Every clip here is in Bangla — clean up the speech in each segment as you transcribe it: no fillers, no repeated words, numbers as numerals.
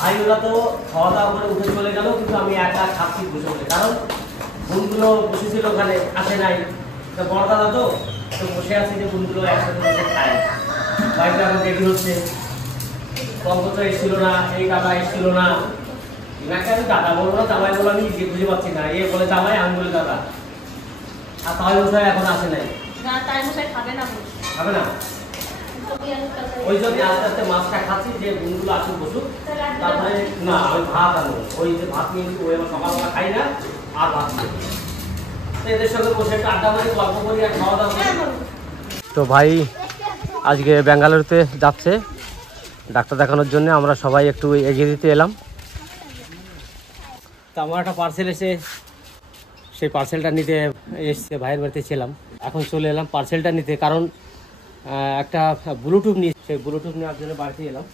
ভাই ওরা তো খাওয়া দাওয়া করে উঠে চলে গেল, কিন্তু আমি একা খাচ্ছি বসে বসে, কারণ বোনগুলো বসেছিল ওখানে, আসে নাই। তো বড় দাদা তো বসে আছে যে বোনগুলো একসাথে বসে খায়। বাড়িতে এখন রেডি হচ্ছে, পঙ্কজ তো এসেছিল না, এই দাদা এসেছিল না। এনাকে আমি দাদা বলবো না জামাই বলে আমি বুঝে পাচ্ছি না, এ বলে জামাই আমি বলে দাদা। আর তাই মশাই এখন আসে নাই। খাবে না, ওই জন্য আস্তে আস্তে মাছটা খাচ্ছি যে বোনগুলো আসুক বসুক, তারপরে না আমি ভাত আনবো। ওই যে ভাত নিয়ে ওই আমার সকালবেলা খাই না, আর ভাত নিই এদের সঙ্গে বসে একটু আড্ডা মারি, গল্প করি আর খাওয়া দাওয়া করি। তো ভাই আজকে ব্যাঙ্গালোরতে যাচ্ছে ডাক্তার দেখানোর জন্য, আমরা সবাই একটু এগিয়ে দিতে এলাম। তো আমার একটা পার্সেল এসে, সেই পার্সেলটা নিতে এসছে, ভাইয়ের বাড়িতে ছিলাম, এখন চলে এলাম পার্সেলটা নিতে। কারণ একটা ব্লুটুথ নিয়ে, সেই ব্লুটুথ নেওয়ার জন্য বাড়িতে এলাম।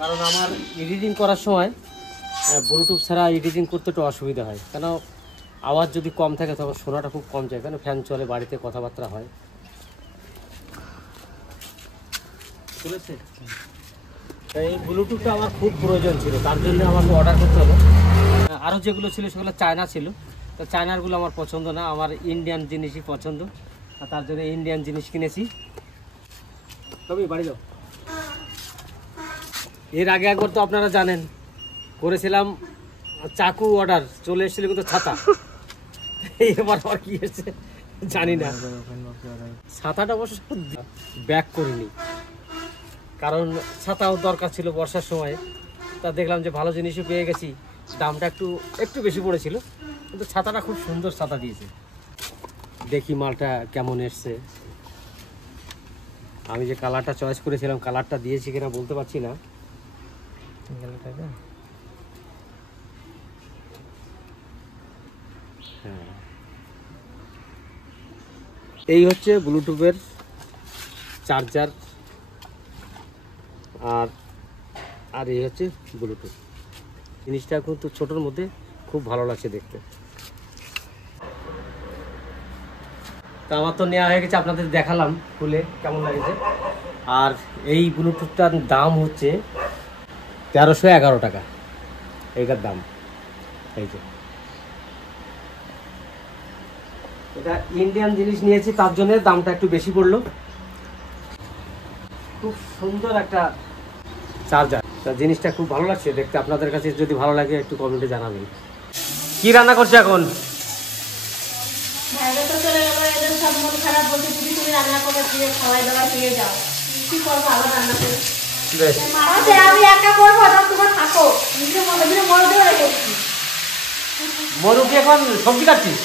কারণ আমার এডিটিং করার সময় ব্লুটুথ ছাড়া এডিটিং করতে একটু অসুবিধা হয়, কেন আওয়াজ যদি কম থাকে তখন শোনাটা খুব কম যায়, কেন ফ্যান চলে, বাড়িতে কথাবার্তা হয়। চলেছে, এই ব্লুটুথটা আমার খুব প্রয়োজন ছিল, তার জন্য আমাকে অর্ডার করতে হলো। আরও যেগুলো ছিল সেগুলো চায়না ছিল, তো চায়নারগুলো আমার পছন্দ না, আমার ইন্ডিয়ান জিনিসই পছন্দ, আর তার জন্য ইন্ডিয়ান জিনিস কিনেছি। তবে বাড়ি যাও। এর আগে একবার তো আপনারা জানেন করেছিলাম চাকু অর্ডার, চলে এসেছিল কিন্তু ছাতা। এবার আর কি এসেছে জানি না। ছাতাটা অবশ্য ব্যাক করিনি, কারণ ছাতাও দরকার ছিল বর্ষার সময়। তা দেখলাম যে ভালো জিনিসও পেয়ে গেছি, দামটা একটু বেশি পড়েছিল, কিন্তু ছাতাটা খুব সুন্দর ছাতা দিয়েছে। দেখি মালটা কেমন এসছে। আমি যে কালারটা চয়েস করেছিলাম, কালারটা দিয়েছি কিনা বলতে পারছি না। হ্যাঁ, এই হচ্ছে ব্লুটুথের চার্জার, আর এই হচ্ছে ব্লুটুথ। জিনিসটা কিন্তু ছোটোর মধ্যে খুব ভালো লাগছে দেখতে। তা আমার তো নেওয়া হয়ে গেছে, আপনাদের দেখালাম খুলে কেমন লাগছে। আর এই ব্লুটুথটার দাম হচ্ছে 1311 টাকা, এইটার দাম। এই যে এটা ইন্ডিয়ান জিনিস নিয়েছি, তার জন্য দামটা একটু বেশি পড়লো। খুব সুন্দর একটা চার্জার, জিনিসটা খুব ভালো লাগছে দেখতে। আপনাদের কাছে যদি ভালো লাগে একটু কমেন্টে জানাবেন। কি রান্না করছে এখন? মরু কি এখন সবজি কাটছিস?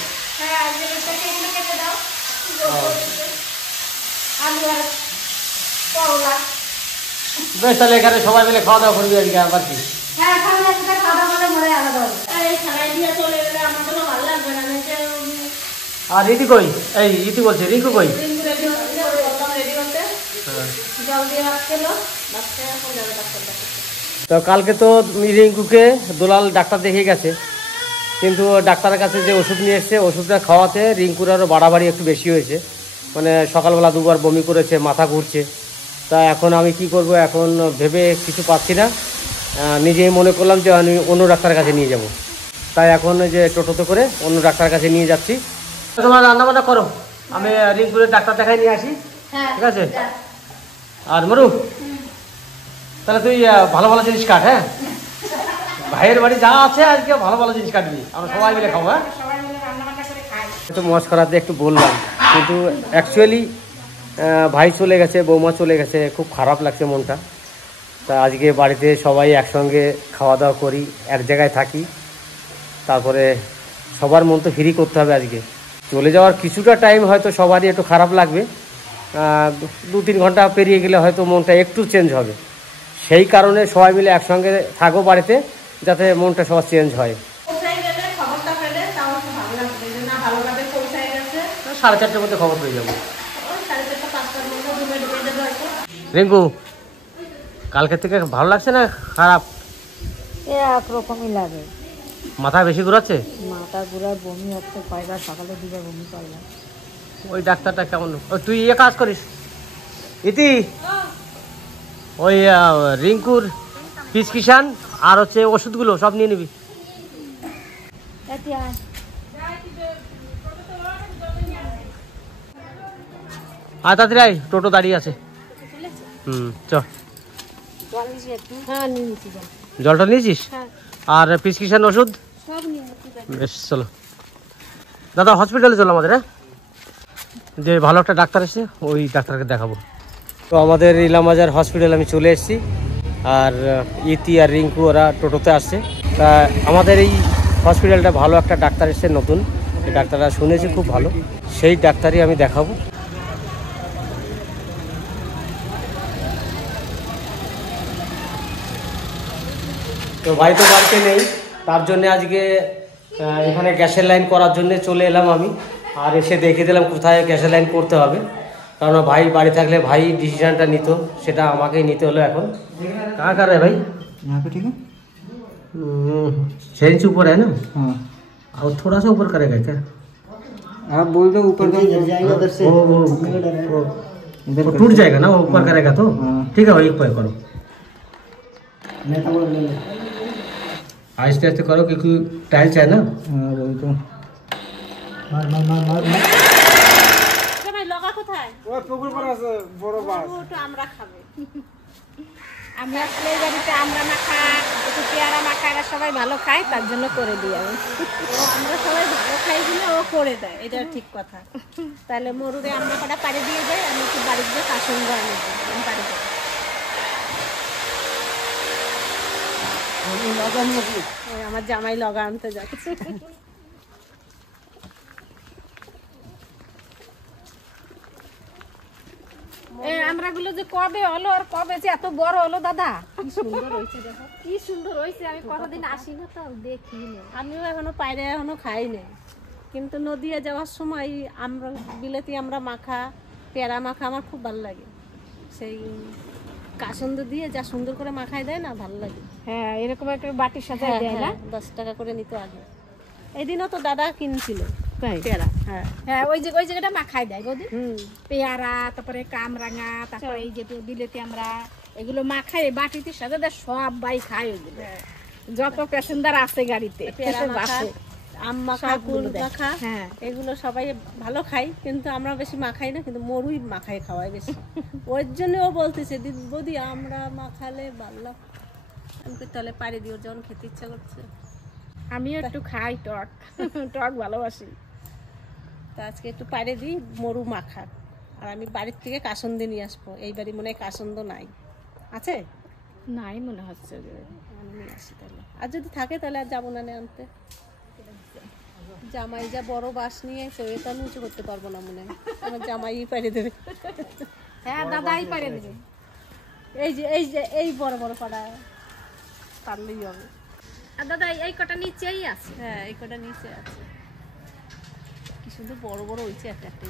বেশ, তাহলে এখানে সবাই মিলে খাওয়া দাওয়া করবি আজকে আবার কি? আর রীতি কই? এই রীতি বলছে, রিঙ্কু কই? তো কালকে তো রিঙ্কুকে দুলাল ডাক্তার দেখে গেছে, কিন্তু ডাক্তারের কাছে যে ওষুধ নিয়ে এসছে, ওষুধটা খাওয়াতে রিঙ্কুর আরও বাড়াবাড়ি একটু বেশি হয়েছে। মানে সকালবেলা দুবার বমি করেছে, মাথা ঘুরছে। তা এখন আমি কি করব, এখন ভেবে কিছু পাচ্ছি না। নিজেই মনে করলাম যে আমি অন্য ডাক্তারের কাছে নিয়ে যাব, তাই এখন যে টোটোতে করে অন্য ডাক্তারের কাছে নিয়ে যাচ্ছি। তোমার রান্নাবান্না করো, আমি রিঙ্কুরের ডাক্তার দেখাই নিয়ে আসি, ঠিক আছে? আর মরু, তাহলে তুই ভালো ভালো জিনিস কাট। হ্যাঁ, ভাইয়ের বাড়ি যা আছে আজকে ভালো ভালো জিনিস কাটবি, আমরা সবাই মিলে খাবো। হ্যাঁ, একটু মস্করাতে একটু বললাম, কিন্তু অ্যাকচুয়ালি ভাই চলে গেছে, বৌমা চলে গেছে, খুব খারাপ লাগছে মনটা। তা আজকে বাড়িতে সবাই একসঙ্গে খাওয়া দাওয়া করি, এক জায়গায় থাকি, তারপরে সবার মন তো ফ্রি করতে হবে। আজকে চলে যাওয়ার কিছুটা টাইম হয়তো সবারই একটু খারাপ লাগবে, 2-3 ঘন্টা পেরিয়ে গেলে হয়তো মনটা একটু চেঞ্জ হবে। সেই কারণে সবাই মিলে একসঙ্গে থাকো বাড়িতে, যাতে মনটা সবার চেঞ্জ হয়। 4:30টার মধ্যে খবর পেয়ে যাবো। রিঙ্কু, কালকে থেকে ভালো লাগছে না খারাপ? একরকমই লাগে, মাথা বেশি ঘুরাচ্ছে, মাথা ঘুরায়, বমি হচ্ছে, কয়বার সকালে 2বার বমি করলাম। ওই ডাক্তারটা কেমন? তুই কাজ করিস ইতি, ওই রিঙ্কুর প্রেসক্রিপশন আর হচ্ছে ওষুধগুলো সব নিয়ে নিবি। আর তাড়াতাড়ি আয়, টোটো দাঁড়িয়ে আছে। চ জলটা নিয়েছিস আর প্রেসক্রিপশন ওষুধ বেশ। চলো দাদা হসপিটালে চলো আমাদের, হ্যাঁ যে ভালো একটা ডাক্তার এসে ওই ডাক্তারকে দেখাবো। তো আমাদের ইলামবাজার হসপিটাল আমি চলে এসেছি, আর ইতি আর রিঙ্কু ওরা টোটোতে আসছে। তা আমাদের এই হসপিটালটা ভালো একটা ডাক্তার এসছে নতুন, এই ডাক্তাররা শুনেছি খুব ভালো, সেই ডাক্তারই আমি দেখাবো। তো ভাই তো বাড়িতে নেই, তার জন্য আজকে এখানে গ্যাসের লাইন করার জন্য চলে এলাম আমি, আর এসে দেখে দিলাম কোথায় গ্যাসের লাইন করতে হবে। কারণ ভাই বাড়ি থাকলে ভাই ডিসিশনটা নিত, সেটা আমাকেই নিতে হলো এখন। कहाँ कर रहे हैं भाई? यहाँ पे ठीक है। 6 इंच ऊपर है ना? हाँ और थोड़ा सा ऊपर करेगा क्या? आप बोल दो ऊपर का वो टूट जाएगा ना, वो ऊपर करेगा तो ठीक है, वही ऊपर करो, आहिस्ते आहिस्ते करो क्योंकि टाइल्स है ना। हाँ वही तो মার লগা কোথায়? ওই পুকুর পাড়ে আছে বড় বাস। ওটা আমরা খাবো। আমরা আসলে এই বাড়িতে আমরা মাখা, একটু পেয়ারা মাখা, এরা সবাই ভালো খায়, তার জন্য করে দিই আমি। আমরা সবাই ভালো খাই বলে ও করে দেয়, এটা ঠিক কথা। তাহলে মরুরে আমরা কটা পাড়ে দিয়ে যাই, আমি একটু বাড়িতে গিয়ে কাসন গায়ে আমি পাড়ে যাই। আমার জামাই লগা আনতে যাচ্ছে। আমরাগুলো যে কবে হলো আর কবে যে এত বড় হলো দাদা, কি সুন্দর হয়েছে দেখো, কি সুন্দর হয়েছে। আমি কতদিন আসি না তো দেখি না, আমিও এখনো পায়রা এখনো খাই নাই, কিন্তু নদিয়া যাওয়ার সময় আমরা বিলেতি আমরা মাখা, পেয়ারা মাখা আমার খুব ভালো লাগে। সেই কাসন্দ দিয়ে যা সুন্দর করে মাখাই দেয় না, ভালো লাগে। হ্যাঁ এরকম একটা বাটির সাথে দেয় না, 10 টাকা করে নিত আগে। এদিনও তো দাদা কিনছিল পেয়ারা। হ্যাঁ হ্যাঁ ওই জায়গাটা মাখাই দেয় বৌদি, পেয়ারা, তারপরে কামরাঙা, তারপরে এই যে বিলেতি আমরা এগুলো মাখাই বাটিতে সাথে দেয়, সব বাই খায় ওইগুলো, যত প্যাসেঞ্জার আছে গাড়িতে। পেয়ারা মাখা, আম মাখা, কুল মাখা, হ্যাঁ এগুলো সবাই ভালো খাই, কিন্তু আমরা বেশি মাখাই না, কিন্তু মরুই মাখাই খাওয়াই বেশি। ওর জন্য ও বলতেছে বৌদি আমরা মাখালে ভালো, আমি তাহলে পাড়ি দিয়ে যখন খেতে ইচ্ছা করছে। আমিও একটু খাই টক, টক ভালোবাসি, তা আজকে একটু পাড়ে দিই মরু মাখা। আর আমি বাড়ির থেকে কাসন্দ নিয়ে আসবো, এই বাড়ি মনে হয় কাসন্দ নাই, আছে নাই মনে হচ্ছে, আমি নিয়ে আসি তাহলে। আর যদি থাকে তাহলে আর যাবো না আনতে। জামাই যা বড় বাস নিয়ে এসে এটা আমি উঁচু করতে পারবো না, মনে হয় আমার জামাই পাড়ে দেবে। হ্যাঁ দাদাই পাড়ে দেবে, এই বড় বড় পাড়া পারলেই হবে। আর দাদা এই কটা নিচেই আছে, হ্যাঁ এই কটা নিচে আছে, কি সুন্দর বড় বড় হয়েছে একটা একটা।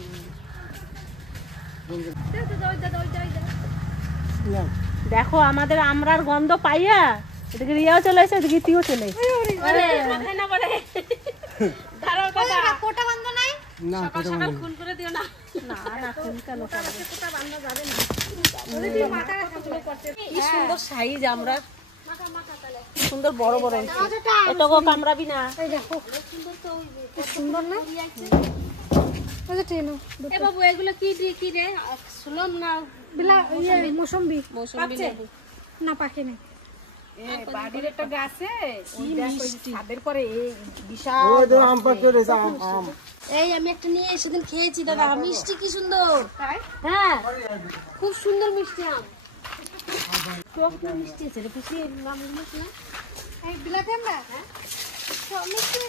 দেখো আমাদের আমরার গন্ধ পাইয়া এদিকে রিয়াও চলে এসে, এদিকে তিও চলে এসে। কি সুন্দর সাইজ আমরা, সুন্দর বড় বড় এটুকু কামড়াবি না, সুন্দর না? বাবু এগুলো কি কি রে শুনলাম না, মৌসুম্বি না পাকে না, বাড়ির একটা গাছে ছাদের পরে এই আমি একটা নিয়ে সেদিন খেয়েছি দাদা, মিষ্টি কি সুন্দর, হ্যাঁ খুব সুন্দর মিষ্টি আম, মিষ্টি আছে রে খুশি নাম না এই বিলাতে আমরা মিষ্টি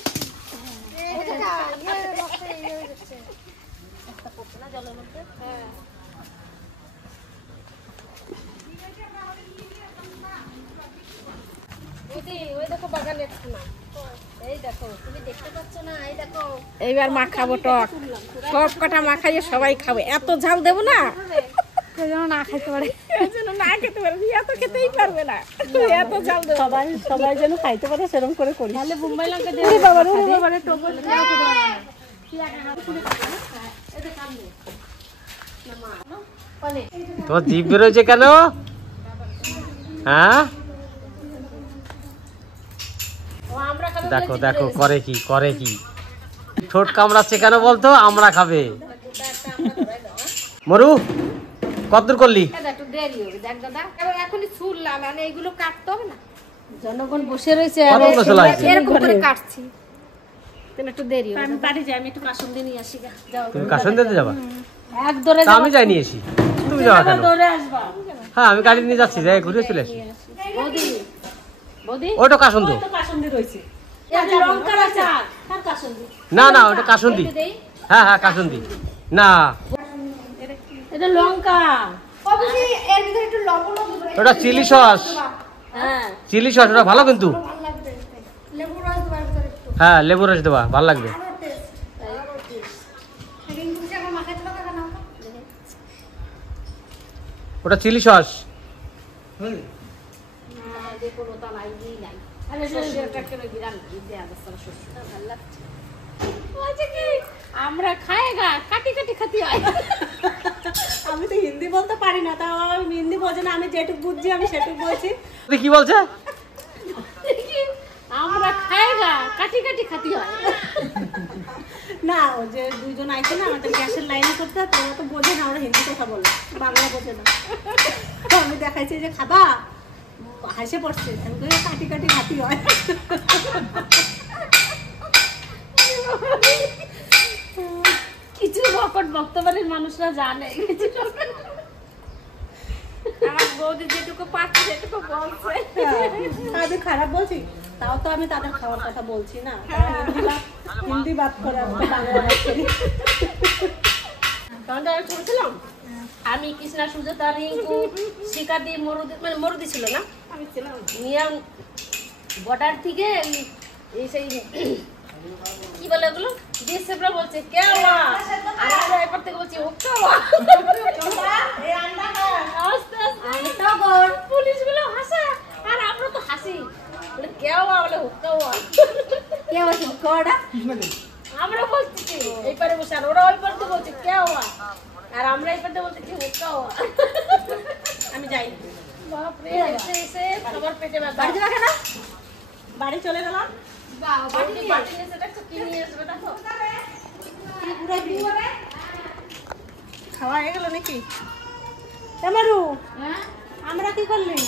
জলের মধ্যে। হ্যাঁ ওই দেখো বাগানে এই দেখো, তুমি দেখতে পাচ্ছ না, এই দেখো এইবার মা খাবো টক, সব কটা মা খাইয়ে সবাই খাবে, এত ঝাল দেবো না না খাইতে পারে, না খেতে পারে, এত খেতেই পারবে না, এত ঝাল দেবো, সবাই যেন খাইতে পারে সেরকম করে করি। তাহলে বোম্বাই লঙ্কা দিয়ে তোমার জিভ বেরোচ্ছে কেন? হ্যাঁ ও আমরা খাবে দেখো দেখো করে কি ঠোঁট কামড়াচ্ছে কেন বলতো? আমরা খাবে। মরু কতদূর করলি? একটু দেরি হবে দেখ দাদা, এখনই ছুড়লাম, মানে এগুলো কাটতে হবে না, জনগণ বসে রয়েছে কত গোসল আছে? এরকম করে কাটছি, তাহলে একটু দেরি হবে। আমি বাড়ি যাই, আমি একটু কাসুন দিয়ে নিয়ে আসি। যাও তুমি কাশন দিতে যাবা? এক দৌড়ে তা আমি যাই নিয়ে এসি, তুমি যাবা কেন? দৌড়ে আসবা। হ্যাঁ আমি গাড়ি নিয়ে যাচ্ছি, যাই ঘুরে চলে আসি। বৌদি বৌদি ওটা কাশন দো। তো কাসুন দিয়ে রইছে, এই যে লঙ্কার আচার আর কাসুন দি। না না ওটা কাশন দি। হ্যাঁ হ্যাঁ কাশন দি। না এটা লঙ্কা, অবশ্যই এর ভিতরে একটু লবণ দিবেন। ওটা চিলি সস, হ্যাঁ চিলি সস ওটা ভালো কিন্তু। ভালো লাগবে। লেবু রস দেওয়ার ভিতরে একটু। হ্যাঁ লেবু রস দেবা, ভালো লাগবে। আরো টেস্ট। রিঙ্কু যখন মাখাতে লাগা না ওটা চিলি সস। দেখো ওটা নাই দিই নাই। আরে শ্বশুরটা কেন বিরান দেয়া দস্তার শ্বশুরটা ভালো লাগছে। বলছে কি আমরা খায়গা কাটি কাটি খাতি হয়। আমি তো হিন্দি বলতে পারি না, তাও আমি হিন্দি বোঝে না, আমি যেটুকু বুঝছি আমি সেটুকু বলছি। কি বলছে? আমরা খায়গা কাটি কাটি খাতি হয়। না ও যে দুইজন আইছে না আমাদের গ্যাসের লাইনে করতে হয়, তোরা তো বোঝে না, ওরা হিন্দি কথা বলে, বাংলা বোঝে না। তো আমি দেখাইছি যে খাবা, হাসে পড়ছে, আমি কই কাটি কাটি খাতি হয়। কিছু বকট বক্তব্যের মানুষরা জানে, আমার বৌদি যেটুকু পাচ্ছে সেটুকু বলছে। আমি খারাপ বলছি, তাও তো আমি তাদের খাওয়ার কথা বলছি না, তারা হিন্দি বাদ করে, আমি তো বাংলা বাদ করি। তখন তো আমি শুনছিলাম, আমি কৃষ্ণা সুজাতা রিঙ্কু শিকাদি মরুদি, মানে মরুদি ছিল না, আমি ছিলাম নিয়ে বর্ডার থেকে এই সেই কি বলে ওগুলো ডিসেবরা বলছে কে আওয়া, আর আমরা এরপর থেকে বলছি ও কে আওয়া। আমি তো গর পুলিশগুলো হাসে আর আমরা তো হাসি, বলে কে আওয়া, বলে হুক্কা আওয়া। কে আছে কোড়া? আমরা বলছি এই পারে বসে, আর ওরা ওই পারে বলছে কে আওয়া, আর আমরা এই পারে বলছি কি হুক্কা আওয়া। আমি যাই, বাপরে এসে এসে খাবার পেটে ব্যথা। বাড়ি যাবে না? বাড়ি চলে গেলাম। বাটি নিয়ে এসে দেখো কি নিয়ে আসবে দেখো। খাওয়া হয়ে গেল নাকি? এমারু হ্যাঁ আমরা কি করলি?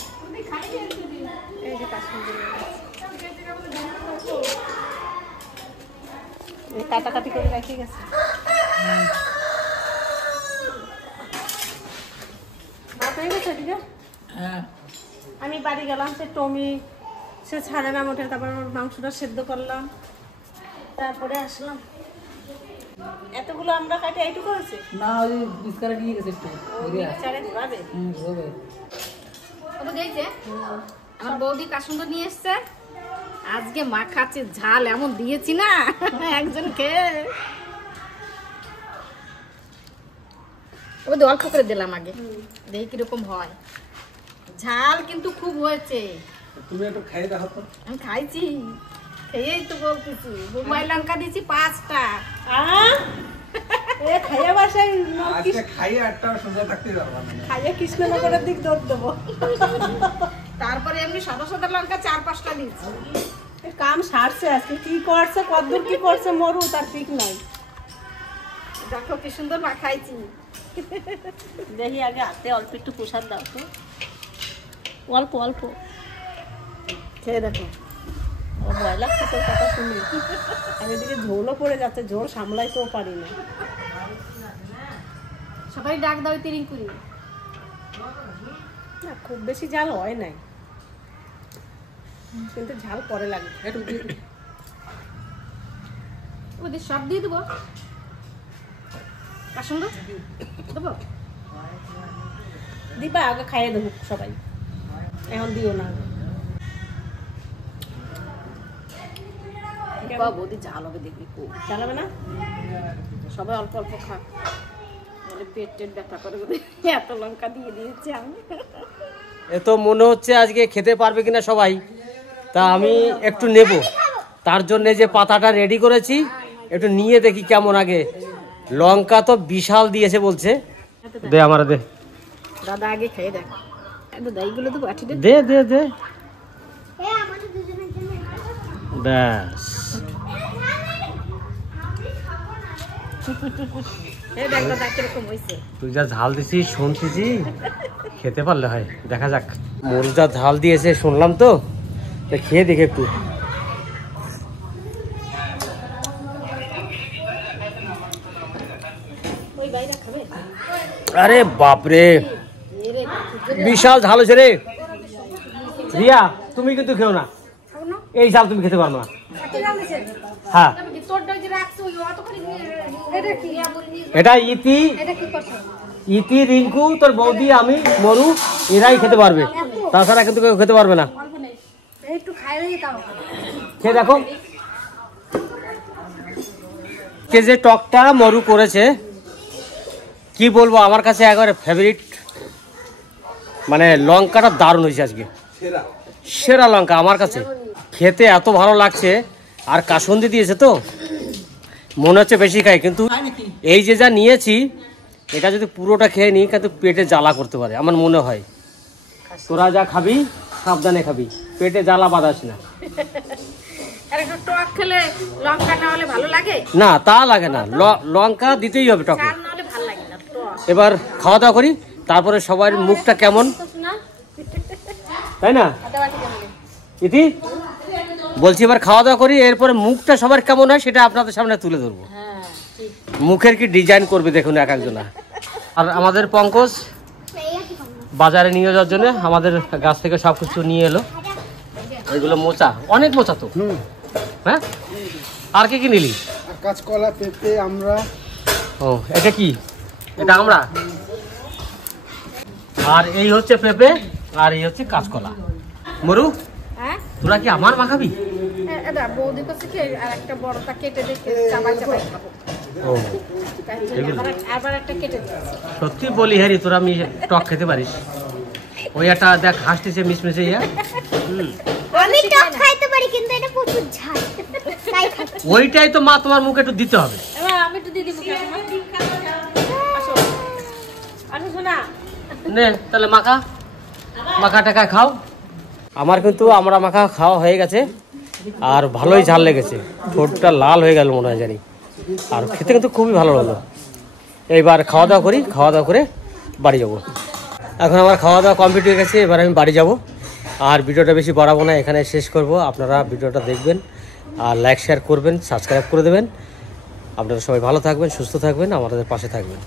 এই যে কাশ্মীর কাটাকাটি করে রেখে গেছে। ভাত হয়ে গেছে ঠিক আছে? আমি বাড়ি গেলাম, সে টমি সে ছাড়ে না মোটে, তারপর ওর মাংসটা সেদ্ধ করলাম, তারপরে আসলাম। এতগুলো আমরা কাটে এইটুকু হয়েছে না ওই বিস্কারে নিয়ে গেছে একটু চারে ঘুরাবে। হবে ওটা দেখছে আমার বৌদি কাসুন্দর নিয়ে এসছে, আজকে মা খাচ্ছে ঝাল এমন দিয়েছি না একজন খেয়ে। ওদের অল্প করে দিলাম আগে, দেখি কিরকম হয়। ঝাল কিন্তু খুব হয়েছে। তুমি একটু খাই দেখো তো। আমি খাইছি, খেয়েই তো বলতেছি। বোম্বাই লঙ্কা দিয়েছি 5টা। এ খাইয়া বাসায় আজকে খাই একটা সোজা থাকতে পারবা না। খাইয়া কৃষ্ণনগরের দিক দৌড় দেবো। তারপরে এমনি সাদা সাদা লঙ্কা 4-5টা দিয়েছি। কাম সারছে, আজকে কি করছে, কতদূর কি করছে মরু তার ঠিক নাই। দেখো কি সুন্দর মা খাইছি। দেখি আগে হাতে অল্প একটু প্রসাদ দাও তো, অল্প অল্প খেয়ে দেখো। আমার ভয় লাগছে তোর কথা শুনে, আমি এদিকে ঝোলও পড়ে যাচ্ছে, ঝোল সামলাইতেও পারি না। সবাই ডাক দাও তিরিং করি। না খুব বেশি ঝাল হয় নাই, কিন্তু ঝাল পরে লাগে। ওদের সব দিয়ে দেবো, কাসুন্দর দেবো। দিবা আগে খাইয়ে দেবো সবাই, এখন দিও না। বৌদি ঝাল হবে দেখবি খুব। চালাবে না? সবাই অল্প অল্প খা, বলে পেট টেট ব্যথা করে বলে এত লঙ্কা দিয়ে দিয়েছি আমি। এ তো মনে হচ্ছে আজকে খেতে পারবে কিনা সবাই, তা আমি একটু নেব, তার জন্য যে পাতাটা রেডি করেছি, একটু নিয়ে দেখি কেমন। আগে লঙ্কা তো বিশাল দিয়েছে বলছে, দে আমার দে। দাদা আগে খেয়ে দেখ, দাদা এইগুলো তো বাটি দে। দে দে দে, এই আমাদের দুজনের জন্য ব্যাস। এই দেখ দাদা কিরকম হয়েছে। তুই যা ঝাল দিছিস শুনতেছি, খেতে পারলে হয়। দেখা যাক। মরু যা ঝাল দিয়েছে শুনলাম তো, তা খেয়ে দেখে একটু। ওই বাইরে খাবে। আরে বাপরে, বিশাল ঝাল হয়েছে রে। রিয়া তুমি কিন্তু খেও না, এই ঝাল তুমি খেতে পারো না। হ্যাঁ, এটা ইতি, ইতি, রিঙ্কু, তোর বৌদি, আমি, মরু, এরাই খেতে পারবে, তাছাড়া কিন্তু কেউ খেতে পারবে না। একটু খাই রে তাও। খেয়ে দেখো, কে যে টকটা মরু করেছে কি বলবো, আমার কাছে একবারে ফেভারিট। মানে লঙ্কাটা দারুণ হয়েছে আজকে, সেরা লঙ্কা আমার কাছে। খেতে এত ভালো লাগছে, আর কাসুন্দি দিয়েছে তো মনে হচ্ছে বেশি খাই, কিন্তু এই যে যা নিয়েছি এটা যদি পুরোটা খেয়ে নিই কিন্তু পেটে জ্বালা করতে পারে আমার মনে হয়। তোরা যা খাবি সাবধানে খাবি, পেটে জ্বালা বাঁধাস না। আর একটু টক খেলে লঙ্কা না হলে ভালো লাগে না, তা লাগে না, লঙ্কা দিতেই হবে টকে। না হলে ভালো লাগে না টক। এবার খাওয়া দাওয়া করি, তারপরে সবার মুখটা কেমন, তাই না ইতি? বলছি এবার খাওয়া দাওয়া করি, এরপরে মুখটা সবার কেমন হয় সেটা আপনাদের সামনে তুলে ধরবো। মুখের কি ডিজাইন করবে দেখুন এক একজনা। আর আমাদের পঙ্কজ বাজারে নিয়ে যাওয়ার জন্য আমাদের গাছ থেকে সব কিছু নিয়ে এলো। এগুলো মোচা, অনেক মোচা তো। হ্যাঁ, আর কি কি নিলি? কাঁচকলা, পেঁপে, আমরা। ও, এটা কি? এটা আমরা। আর এই হচ্ছে পেঁপে, আর এই হচ্ছে কাঁচকলা। মরু, হ্যাঁ তোরা কি আমার মাখাবি? দাদা বৌদি কাছে কি আর একটা বড়টা কেটে দেখে চাবাই চাবাই খাবো। ও, আবার একটা কেটে দিচ্ছি। সত্যি বলি হ্যারি, তোরা আমি টক খেতে পারিস। ওই একটা দেখ হাসতেছে মিশমিশে ইয়া। আমি টক খাইতে পারি কিন্তু এটা প্রচুর ঝাল। তাই খাই। ওইটাই তো মা তোমার মুখে একটু দিতে হবে। এবার আমি একটু দিদি মুখে আসো আসো শোনা। নে তাহলে মাখা, মাখা টাকা খাও। আমার কিন্তু আমরা মাখা খাওয়া হয়ে গেছে, আর ভালোই ঝাল লেগেছে, ঠোঁটটা লাল হয়ে গেল মনে হয় জানি, আর খেতে কিন্তু খুবই ভালো হলো। এইবার খাওয়া দাওয়া করি, খাওয়া দাওয়া করে বাড়ি যাব। এখন আমার খাওয়া দাওয়া কমপ্লিট হয়ে গেছে, এবার আমি বাড়ি যাব। আর ভিডিওটা বেশি বাড়াবো না, এখানে শেষ করব। আপনারা ভিডিওটা দেখবেন আর লাইক শেয়ার করবেন, সাবস্ক্রাইব করে দেবেন। আপনারা সবাই ভালো থাকবেন, সুস্থ থাকবেন, আমাদের পাশে থাকবেন।